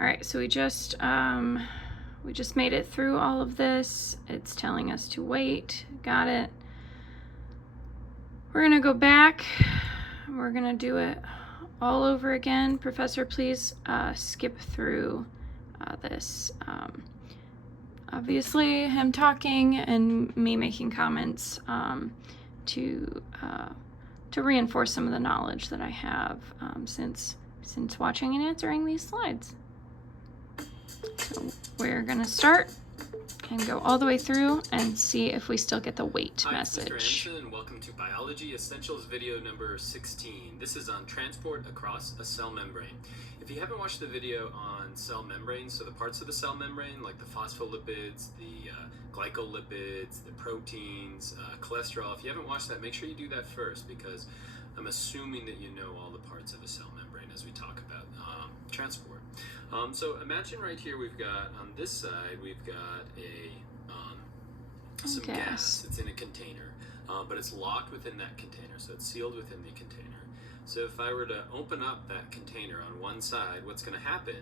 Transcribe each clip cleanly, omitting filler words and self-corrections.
All right, so we just made it through all of this. It's telling us to wait. Got it. We're gonna go back. We're gonna do it all over again. Professor, please skip through this. Obviously, him talking and me making comments to reinforce some of the knowledge that I have since watching and answering these slides. So we're gonna start and go all the way through and see if we still get the wait message. Hi, Mr. Anderson, and welcome to Biology Essentials video number 16. This is on transport across a cell membrane. If you haven't watched the video on cell membranes, so the parts of the cell membrane like the phospholipids, the glycolipids, the proteins, cholesterol, if you haven't watched that, make sure you do that first, because I'm assuming that you know all the parts of a cell membrane as we talk about transport. So imagine right here we've got, on this side, we've got some gas. It's in a container, but it's locked within that container, so it's sealed within the container. So if I were to open up that container on one side, what's going to happen?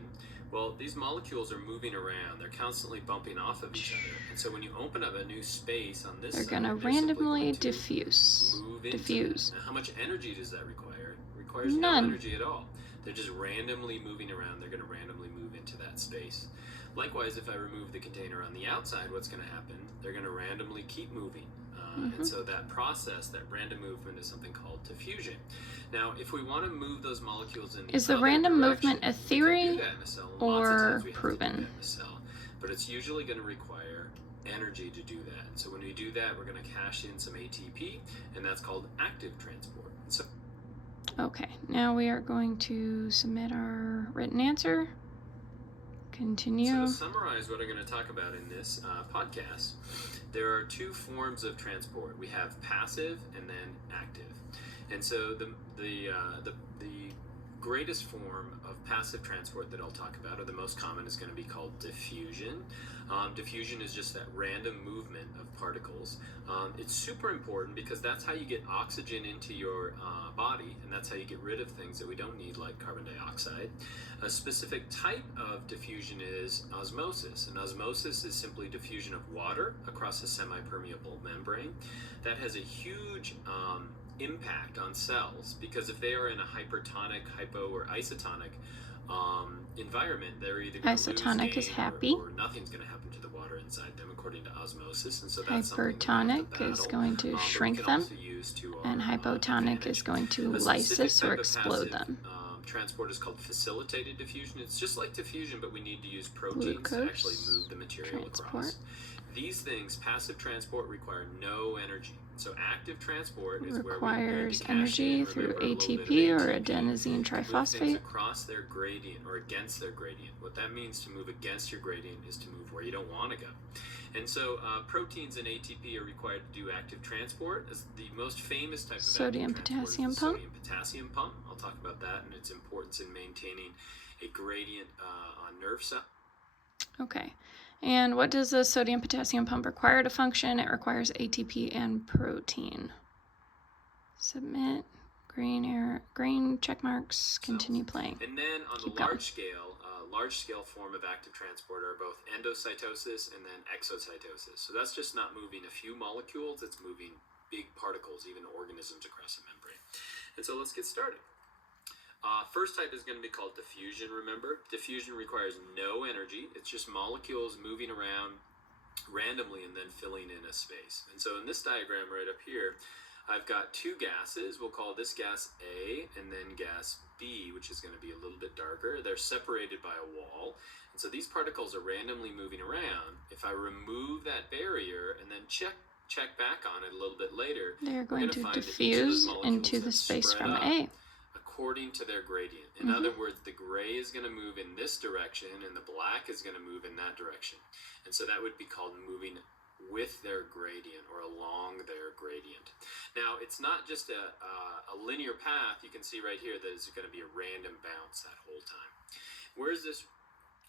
Well, these molecules are moving around. They're constantly bumping off of each other. And so when you open up a new space on this side, they're going to randomly diffuse. Now, how much energy does that require? It requires no energy at all. They're just randomly moving around. They're going to randomly move into that space. Likewise, if I remove the container on the outside, what's going to happen? They're going to randomly keep moving. And so that process, that random movement, is something called diffusion. Now, if we want to move those molecules in is the random movement a theory or proven? But it's usually going to require energy to do that. And so when we do that, we're going to cash in some ATP, and that's called active transport. And so, okay, now we are going to submit our written answer. Continue. So to summarize what I'm going to talk about in this podcast, there are two forms of transport. We have passive and then active. And so the greatest form of passive transport that I'll talk about, or the most common, is going to be called diffusion. Diffusion is just that random movement of particles. It's super important because that's how you get oxygen into your body, and that's how you get rid of things that we don't need, like carbon dioxide. A specific type of diffusion is osmosis, and osmosis is simply diffusion of water across a semi-permeable membrane. That has a huge impact on cells, because if they are in a hypertonic, hypo, or isotonic environment, they're either going to isotonic is happy, or nothing's going to happen to the water inside them according to osmosis. And so that's hypertonic is going to shrink them, and hypotonic is going to lysis or explode them. Transport is called facilitated diffusion. It's just like diffusion, but we need to use proteins to actually move the material across. These things, passive transport, require no energy. So active transport is requires energy through ATP or adenosine triphosphate. Across their gradient or against their gradient. What that means to move against your gradient is to move where you don't want to go. And so proteins and ATP are required to do active transport. As the most famous type of sodium potassium pump. Sodium potassium pump. I'll talk about that and its importance in maintaining a gradient on nerve cells. Okay. And what does the sodium potassium pump require to function? It requires ATP and protein. Submit. Green check marks. Continue playing. And then on the large scale form of active transport are both endocytosis and then exocytosis. So that's just not moving a few molecules, it's moving big particles, even organisms, across a membrane. And so let's get started. First type is going to be called diffusion, remember? Diffusion requires no energy. It's just molecules moving around randomly and then filling in a space. And so in this diagram right up here, I've got two gases. We'll call this gas A and then gas B, which is going to be a little bit darker. They're separated by a wall. And so these particles are randomly moving around. If I remove that barrier and then check back on it a little bit later, they're going to diffuse into the space from A. According to their gradient. In other words, the gray is going to move in this direction and the black is going to move in that direction. And so that would be called moving with their gradient or along their gradient. Now, it's not just a linear path. You can see right here that it's going to be a random bounce that whole time. Where does this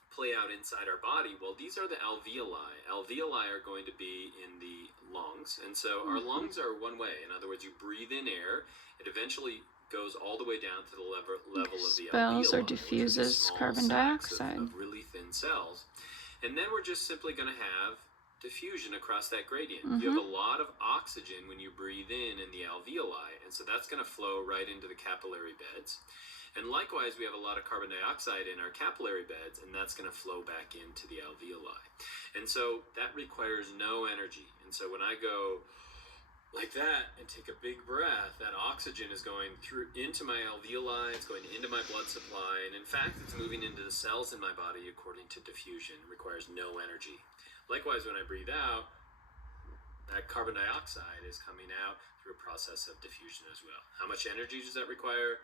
play out inside our body? Well, these are the alveoli. Alveoli are going to be in the lungs. And so our lungs are one way. In other words, you breathe in air. It eventually goes all the way down to the level of the expels or alveoli, which are these diffuses small carbon sacs dioxide. of really thin cells. And then we're just simply going to have diffusion across that gradient. You have a lot of oxygen when you breathe in the alveoli, and so that's going to flow right into the capillary beds. And likewise, we have a lot of carbon dioxide in our capillary beds, and that's going to flow back into the alveoli. And so that requires no energy. And so when I go like that and take a big breath, that oxygen is going through into my alveoli, it's going into my blood supply, and in fact, it's moving into the cells in my body according to diffusion. It requires no energy. Likewise, when I breathe out, that carbon dioxide is coming out through a process of diffusion as well. How much energy does that require?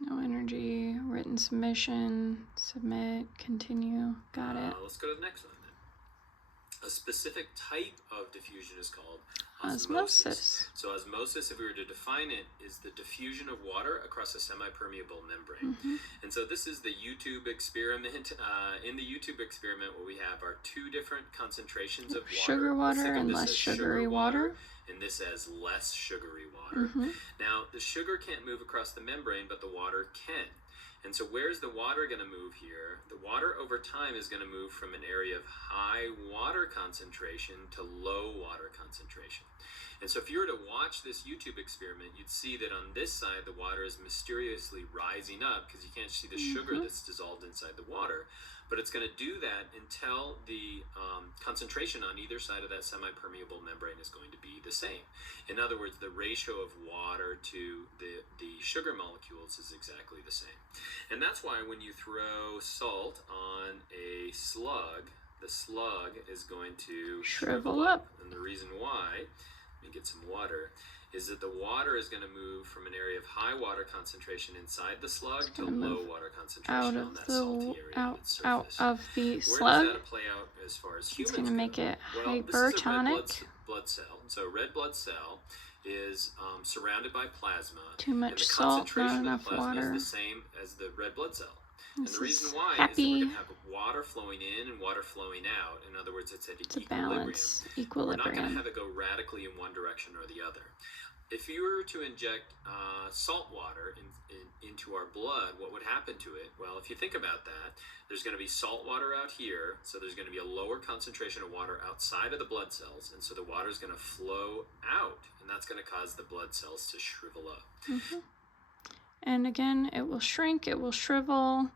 No energy. Written submission. Submit. Continue. Got it. Let's go to the next one then. A specific type of diffusion is called Osmosis. So osmosis, if we were to define it, is the diffusion of water across a semi-permeable membrane. And so this is the YouTube experiment. In the YouTube experiment, what we have are two different concentrations of water. Sugar water and less sugary water. And this has less sugary water. Now, the sugar can't move across the membrane, but the water can. And so where's the water going to move here? The water over time is going to move from an area of high water concentration to low water concentration. And so if you were to watch this YouTube experiment, you'd see that on this side, the water is mysteriously rising up because you can't see the sugar that's dissolved inside the water. But it's going to do that until the concentration on either side of that semi-permeable membrane is going to be the same. In other words, the ratio of water to the sugar molecules is exactly the same. And that's why when you throw salt on a slug, the slug is going to shrivel up. And the reason why, let me get some water, is that the water is going to move from an area of high water concentration inside the slug to low water concentration on that salty area of its surface. Out of the slug. Where does that play out as far as humans It's going to make it Well, hypertonic. this is a red blood cell. So a red blood cell is surrounded by plasma. Too much and the salt, concentration not of the enough plasma water. is the same as the red blood cell. This And the reason is why is that happy. we're going to have water flowing in and water flowing out. In other words, it's at It's a equilibrium. balance. We're not going to Equilibrium. have it go radically in one direction or the other. If you were to inject salt water into our blood, what would happen to it? Well, if you think about that, there's going to be salt water out here, so there's going to be a lower concentration of water outside of the blood cells, and so the water is going to flow out, and that's going to cause the blood cells to shrivel up. And again, it will shrink, it will shrivel.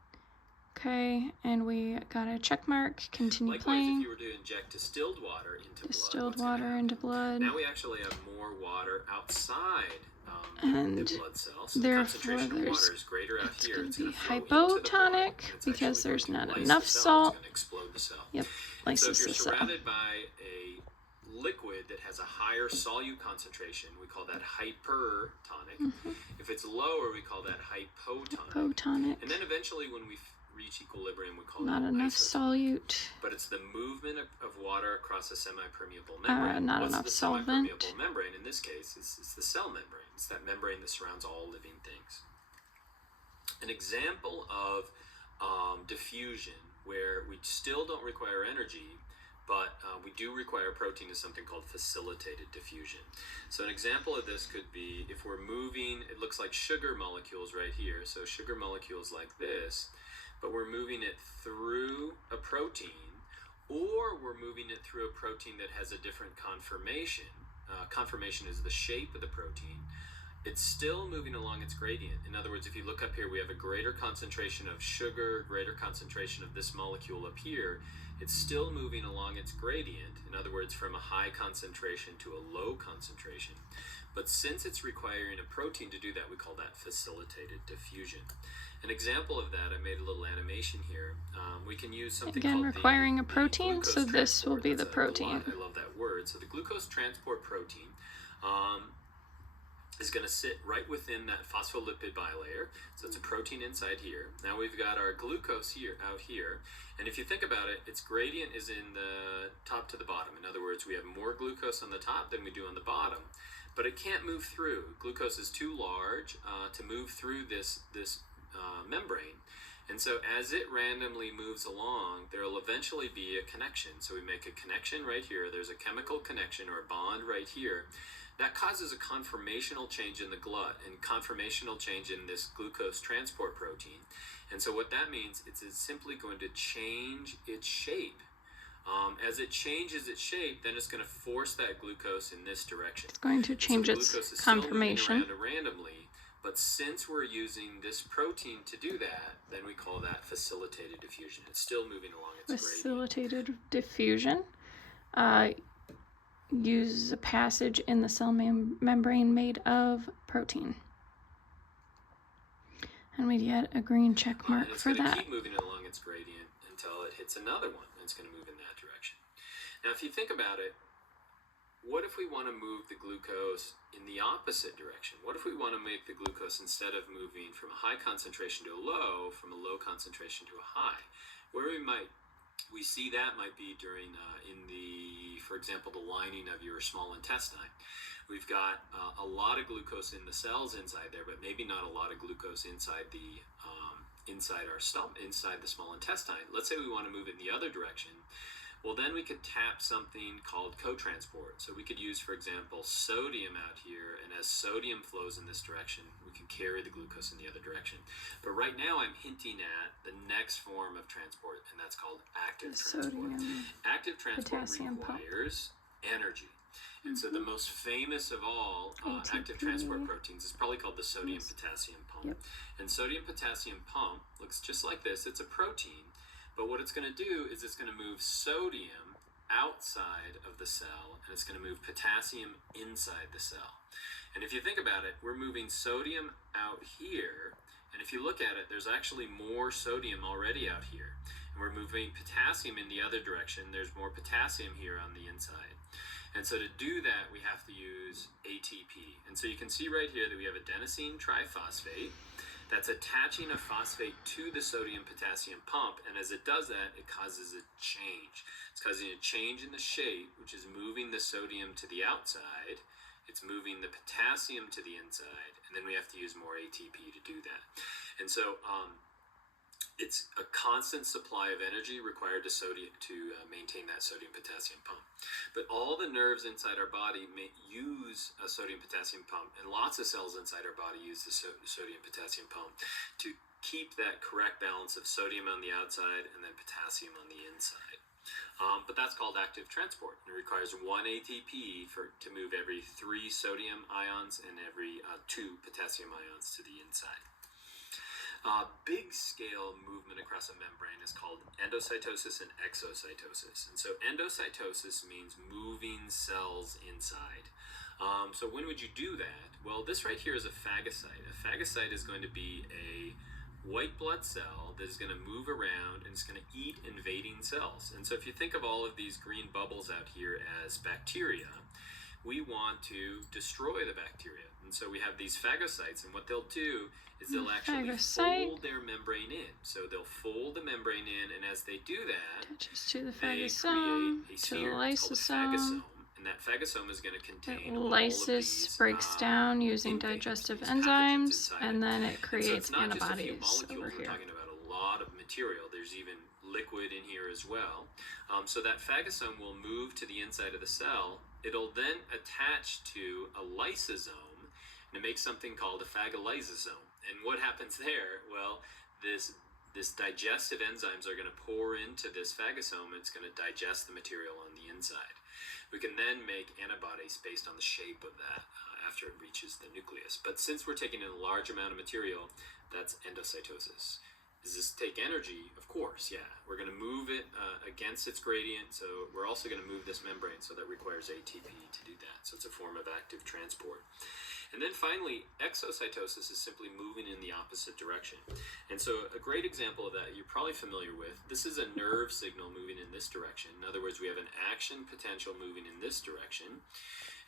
Okay, and we got a check mark. Continue Likewise, playing. if you were to inject distilled water into Distilled blood, water into blood. now we actually have more water outside And the blood cells. So the therefore, concentration of there's water is greater out it's here. going It's to be going to flow into the blood, hypotonic and it's because actually there's going to not lyse enough the cell. salt. It's going to explode the cell. Yep, So lyses if you're the cell. surrounded by a liquid that has a higher solute concentration, we call that hypertonic. If it's lower, we call that hypotonic. Hypotonic. And then eventually when we reach equilibrium, we call Not it enough isotonic. solute. But it's the movement of water across a semi-permeable membrane. Not What's enough the solvent. semi-permeable membrane? In this case, it's the cell membrane. It's that membrane that surrounds all living things. An example of diffusion where we still don't require energy, but we do require protein is something called facilitated diffusion. So an example of this could be if we're moving, it looks like sugar molecules right here. So sugar molecules like this, but we're moving it through a protein, or we're moving it through a protein that has a different conformation. Conformation is the shape of the protein. It's still moving along its gradient. In other words, if you look up here, we have a greater concentration of sugar, greater concentration of this molecule up here. It's still moving along its gradient. In other words, from a high concentration to a low concentration. But since it's requiring a protein to do that, we call that facilitated diffusion. An example of that, I made a little animation here. We can use something Again, called requiring a the protein, glucose so this will transport. be the That's protein. I love that word. So the glucose transport protein is going to sit right within that phospholipid bilayer. So it's a protein inside here. Now we've got our glucose here, out here. And if you think about it, its gradient is in the top to the bottom. In other words, we have more glucose on the top than we do on the bottom. But it can't move through. Glucose is too large to move through this membrane. And so as it randomly moves along, there will eventually be a connection. So we make a connection right here. There's a chemical connection or a bond right here. that causes a conformational change in the glut and conformational change in this glucose transport protein. And so what that means is it's simply going to change its shape. As it changes its shape, then it's going to force that glucose in this direction. It's going to change so its glucose is conformation. still moving around randomly, but since we're using this protein to do that, then we call that facilitated diffusion. It's still moving along its gradient. Facilitated diffusion uses a passage in the cell membrane made of protein. And we get a green check mark for that. It's going to keep moving along its gradient until it hits another one, and it's going to move in that direction. Now, if you think about it, what if we want to move the glucose in the opposite direction? What if we want to make the glucose, instead of moving from a high concentration to a low, from a low concentration to a high? Where we see that might be during, for example, the lining of your small intestine. We've got a lot of glucose in the cells inside there, but maybe not a lot of glucose inside inside our stomach, inside the small intestine. Let's say we want to move it in the other direction. Well, then we could tap something called cotransport. So we could use, for example, sodium out here, and as sodium flows in this direction, we can carry the glucose in the other direction. But right now I'm hinting at the next form of transport, and that's called active transport. Active transport requires energy. And so the most famous of all active transport proteins is probably called the sodium-potassium pump. And sodium-potassium pump looks just like this. It's a protein. But what it's going to do is it's going to move sodium outside of the cell, and it's going to move potassium inside the cell. And if you think about it, we're moving sodium out here, and if you look at it, there's actually more sodium already out here. And we're moving potassium in the other direction. There's more potassium here on the inside. And so to do that, we have to use ATP. And so you can see right here that we have adenosine triphosphate that's attaching a phosphate to the sodium-potassium pump, and as it does that, it causes a change. It's causing a change in the shape, which is moving the sodium to the outside. It's moving the potassium to the inside, and then we have to use more ATP to do that. And so it's a constant supply of energy required to maintain that sodium-potassium pump. But all the nerves inside our body use a sodium-potassium pump, and lots of cells inside our body use the sodium-potassium pump to keep that correct balance of sodium on the outside and then potassium on the inside. But that's called active transport. It requires 1 ATP to move every 3 sodium ions and every 2 potassium ions to the inside. Big scale movement across a membrane is called endocytosis and exocytosis. And so endocytosis means moving cells inside. So when would you do that? Well, this right here is a phagocyte. A phagocyte is going to be a white blood cell that is going to move around and it's going to eat invading cells. And so if you think of all of these green bubbles out here as bacteria, we want to destroy the bacteria. And so we have these phagocytes, and what they'll do is they'll actually fold their membrane in. So they'll fold the membrane in, and as they do that, to the they phagosome, create a to the sphere called a lysosome. phagosome. And that phagosome is going to contain all of Lysis these, breaks down using digestive enzymes, and then it creates so it's not antibodies just a few molecules. over We're here. talking about a lot of material. There's even liquid in here as well. So that phagosome will move to the inside of the cell. It'll then attach to a lysosome, and it makes something called a phagolysosome. And what happens there? Well, this digestive enzymes are going to pour into this phagosome, and it's going to digest the material on the inside. We can then make antibodies based on the shape of that after it reaches the nucleus. But since we're taking in a large amount of material, that's endocytosis. Does this take energy? Of course, yeah. We're going to move it against its gradient, so we're also going to move this membrane, so that requires ATP to do that. So it's a form of active transport. And then finally, exocytosis is simply moving in the opposite direction. And so a great example of that you're probably familiar with, this is a nerve signal moving in this direction. In other words, we have an action potential moving in this direction.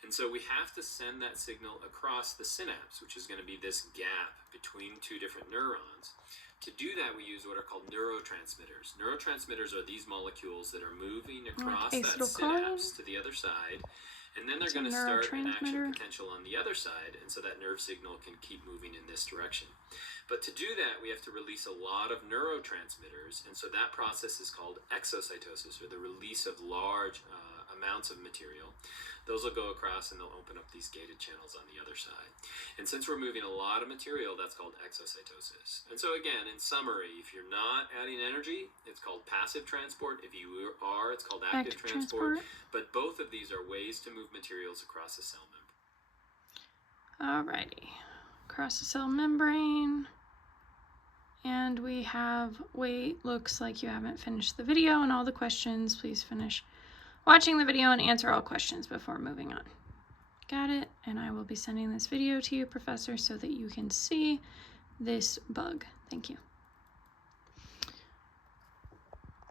And so we have to send that signal across the synapse, which is going to be this gap between 2 different neurons. To do that, we use what are called neurotransmitters. Neurotransmitters are these molecules that are moving across that synapse to the other side, and then they're going to start an action potential on the other side, and so that nerve signal can keep moving in this direction. But to do that, we have to release a lot of neurotransmitters, and so that process is called exocytosis, or the release of large amounts of material. Those will go across and they'll open up these gated channels on the other side. And since we're moving a lot of material, that's called exocytosis. And so again, in summary, if you're not adding energy, it's called passive transport. If you are, it's called active transport. But both of these are ways to move materials across the cell membrane. Alrighty, across the cell membrane. And we have, wait, looks like you haven't finished the video and all the questions. Please finish watching the video and answer all questions before moving on. Got it? And I will be sending this video to you, Professor, so that you can see this bug. Thank you.